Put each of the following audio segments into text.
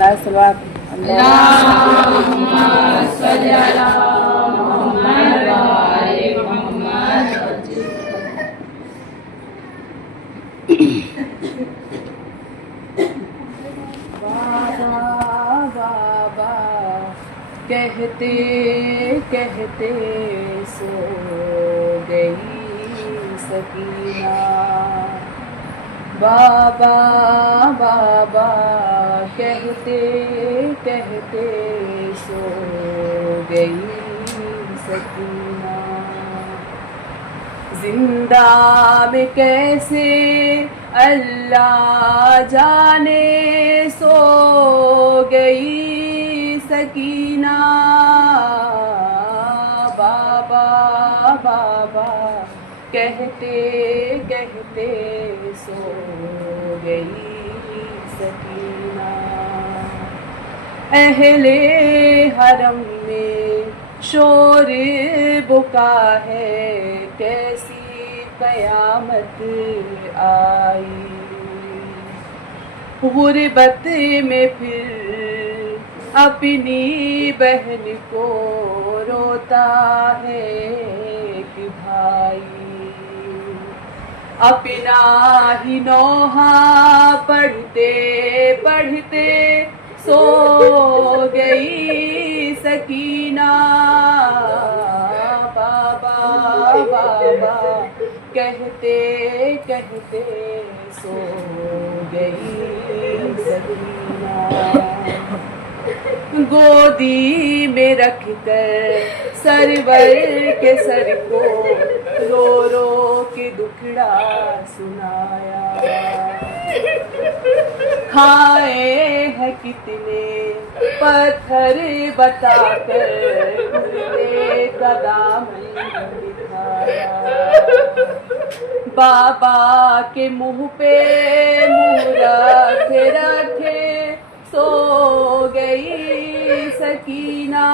ना सवाब बाबा कहते कहते सो गई सकीना। बाबा बाबा कहते कहते सो गई सकीना। जिंदा में कैसे अल्लाह जाने सो गई सकीना। बाबा बाबा कहते कहते सो गई सकीना। अहले हरम में शोर बुका है, कैसी कयामत आई। गुर्बत में फिर अपनी बहन को रोता है कि भाई। अपना ही नौहा पढ़ते पढ़ते सो गई सकीना। बाबा बाबा कहते कहते सो गई सकीना। गोदी में रखकर सरवर के सर को रो रो के दुखड़ा सुनाया। खाए हैं कितने पत्थर बताकर खुले का दामन दिखाया। बाबा के मुंह पे मुंह रखे रखे सो गई सकीना।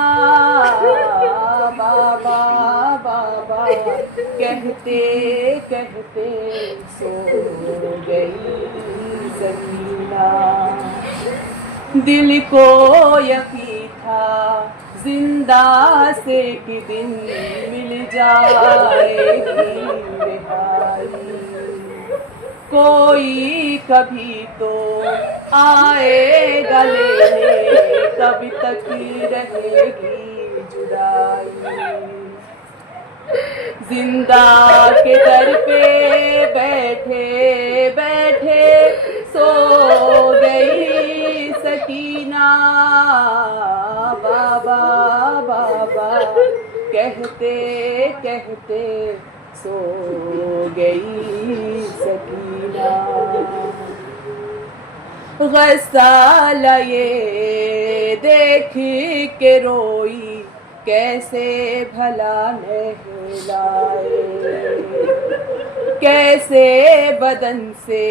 बाबा बाबा कहते कहते सो गई सकीना। दिल को यकीन था जिंदा से कि दिन मिल जाएगी रिहाई। कोई कभी तो आएगा लेने, कब तक रहेगी जुदाई। जिंदा के दर पे बैठे बैठे सो गई सकीना। बाबा बाबा कहते कहते सो गई सकीना। गस्साला ये देख के रोई, कैसे भला नहलाए। कैसे बदन से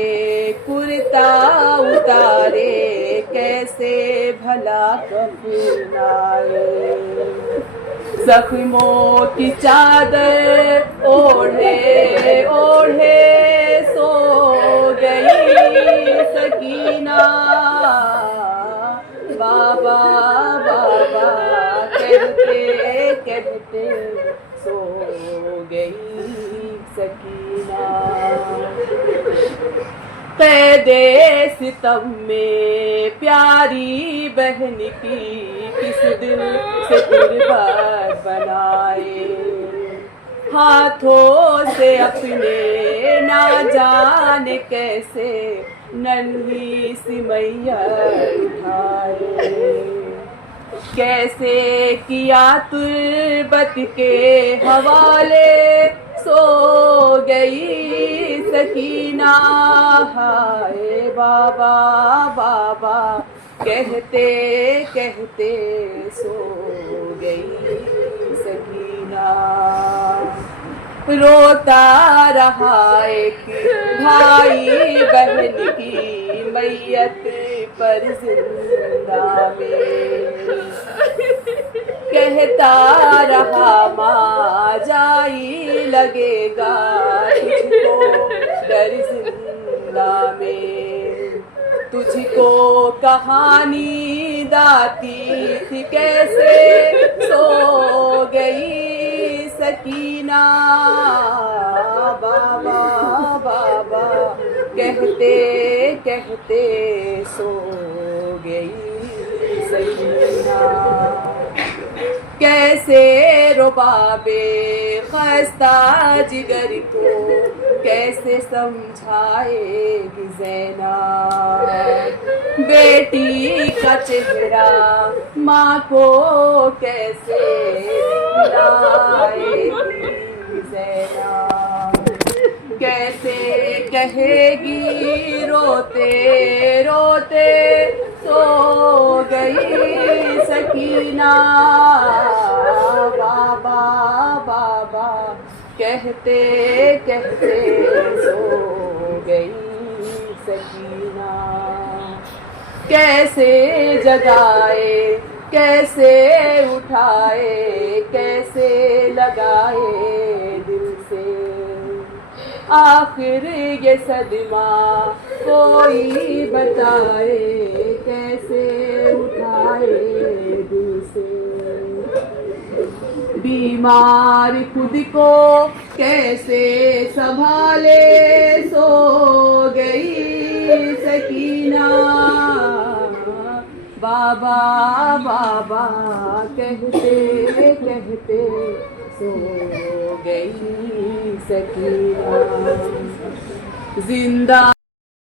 कुर्ता उतारे, कैसे भला कफनाए। जख्मों की चादर ओढ़े ओढ़े सो गई सकीना। बाबा बाबा कहते कहते सो गई सकीना। कैदे सितम में प्यारी बहन की किस दिल से कुर्बान बनाए। हाथों से अपने ना जाने कैसे नन्ही सी मैया उठाए। कैसे किया तुर्बत के हवाले सो गई सकीना। हाय बाबा बाबा कहते कहते सो गई सकीना। रोता रहा एक भाई बहन की मैयत पर जिंदा में। कहता रहा माँ जाई लगेगा तुझको दर जिंदा में। तुझको कहानी दाती थी कैसे सो गई सकीना। बाबा बाबा कहते कहते सो गई सकीना। कैसे रुबाबे खस्ता जिगर को कैसे समझाएगी ज़ैना। बेटी का चेहरा माँ को कैसे दिखलाएगी ज़ैना। कैसे कहेगी रोते रोते सो गई सकीना। बाबा बाबा कहते कहते सो गई सकीना। कैसे जगाए कैसे उठाए कैसे लगाए दिल से। आखिर ये सदमा कोई बताए कैसे उठाए दिल से। बीमार खुद को कैसे संभाले सो गई सकीना। बाबा बाबा कहते कहते सो गई सकीना। जिंदा